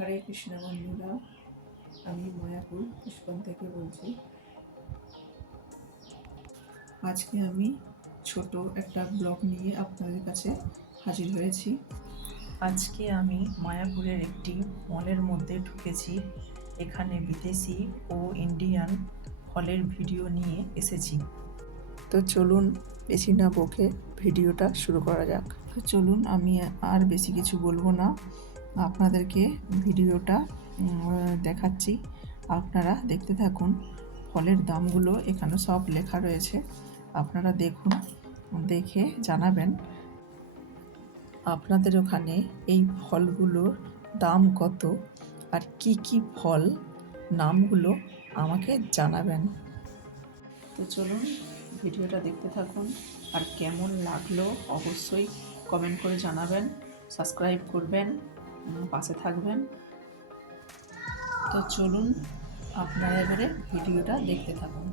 হরে কৃষ্ণ বন্ধুরা, আমি মায়াপুর ইস্কন থেকে বলছি। আজকে আমি ছোট একটা ব্লগ নিয়ে আপনাদের কাছে হাজির হয়েছি। আজকে আমি মায়াপুরের একটি মলের মধ্যে ঢুকেছি। এখানে বিদেশি ও ইন্ডিয়ান ফলের ভিডিও নিয়ে এসেছি। তো চলুন বেশি না বকে ভিডিওটা শুরু করা যাক। তো চলুন, আমি আর বেশি কিছু বলবো না, আপনাদেরকে ভিডিওটা দেখাচ্ছি, আপনারা দেখতে থাকুন। ফলের দামগুলো এখানে সব লেখা রয়েছে, আপনারা দেখুন, দেখে জানাবেন আপনাদের ওখানে এই ফলগুলোর দাম কত আর কি কি ফল, নামগুলো আমাকে জানাবেন। তো চলুন ভিডিওটা দেখতে থাকুন, আর কেমন লাগলো অবশ্যই কমেন্ট করে জানাবেন, সাবস্ক্রাইব করবেন, পাশে থাকবেন। তো চলুন আপনারা এবারে ভিডিওটা দেখতে থাকুন।